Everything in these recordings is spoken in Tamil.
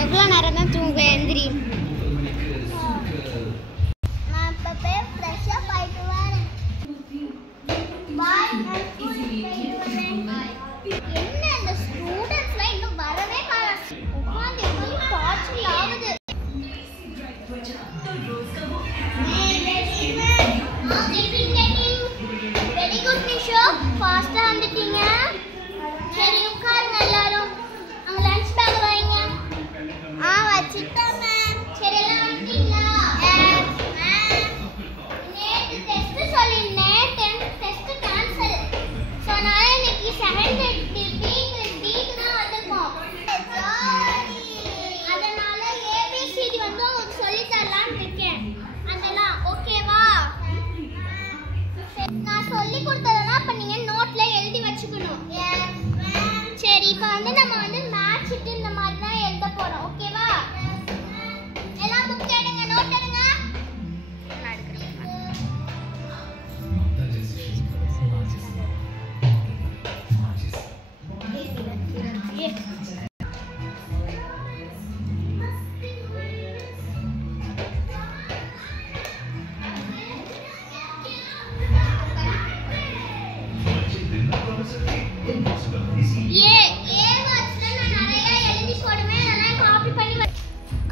எவ்வளோ நேரம் தான் தூங்க எந்திரி. நான் இப்போ போய் ஃப்ரெஷ்ஷாக போயிட்டு வரேன். பாய். என்ன இந்த ஸ்டூடெண்ட்ஸ்லாம் இன்னும் வரவே காணோம். உட்காந்து டார்ச்சர் ஆகுது. வெரி குட் நிஷோ, ஃபாஸ்டா வந்துட்டீங்க. சரி உட்காருங்க எல்லாரும். அங்க லஞ்ச் பேக் வைங்க. வச்சிட்டோம் மேம். சரி எல்லாம் வந்துட்டீங்களா? Yes ma'am. நேத்து டெஸ்ட் சொல்லிருந்தேன். 10th test cancel. சோ நான் இன்னைக்கு 7th வீக் தான் வந்திருக்கோம். அதனால ABCD வந்து உங்களுக்கு சொல்லி தரலாம்னு இருக்கேன். அதெல்லாம் ஓகேவா? நான் சொல்லி கொடுத்ததெல்லாம் அப்ப நீங்க நோட்ல எழுதி வச்சுக்கணும். சரி இப்போ வந்து நம்ம வந்து மேட்ச் ஷீட் இந்த மாதிரி தான் எழுத போறோம். ஓகேவா? எல்லாம் புக் எடுங்க, நோட் எடுங்க.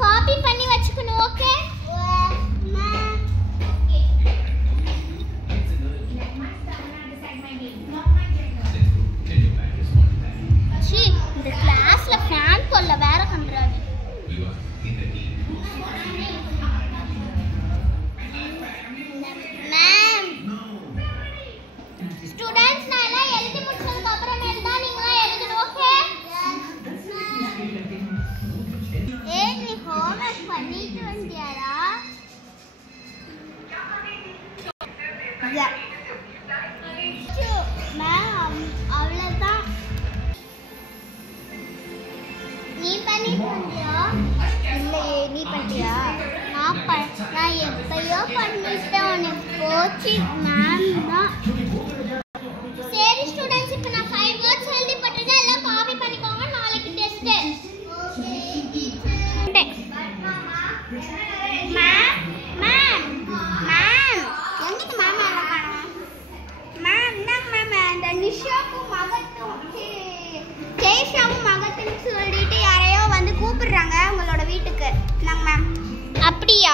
காப்பி பண்ணி வச்சுக்கணும். ஓகே இந்த கிளாஸ்ல ஃபேன் தொல்ல வேற பண்றாங்க. மேம் ஸ்டூடண்ட்ஸ் நான் எல்லாம் எழுதி முடிச்சதுக்கு அப்புறமேல தான் நீங்கலாம் எழுதணும். ஓகே நீ ஹோம்வொர்க் பண்ணிட்டு வந்தியாடா? மேம் அவ்வளவுதான். நீ பண்ணிட்டு வந்தியா? இல்லையே, நீ பண்ணிட்டியா? நான் எப்பயோ பண்ணிட்டேன். உனக்கு போச்சு மேம் தான். சரி ஸ்டூடண்ட்ஸ், இப்போ நான் 5 வேர்ட்ஸ் எழுதி போட்டிருக்கேன். எல்லாம் காப்பி பண்ணிக்கோங்க. நாளைக்கு டெஸ்ட். நிஷாவும் மகத்துன்னு சொல்லிட்டு யாரையோ வந்து கூப்பிடுறாங்க உங்களோட வீட்டுக்கு. நாங்க மேம். அப்படியா?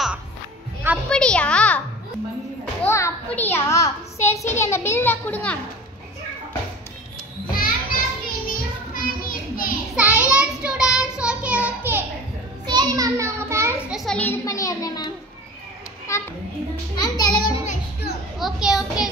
ஓ அப்படியா? சரி சரி, அந்த பில்ல கொடுங்க. Silent students. Okay okay. சரி மேம், நான் உங்க பேரண்ட்ஸ் சொல்லி இது பண்ணிடுறேன் ma'am. Ma'am Telugu next. Okay okay.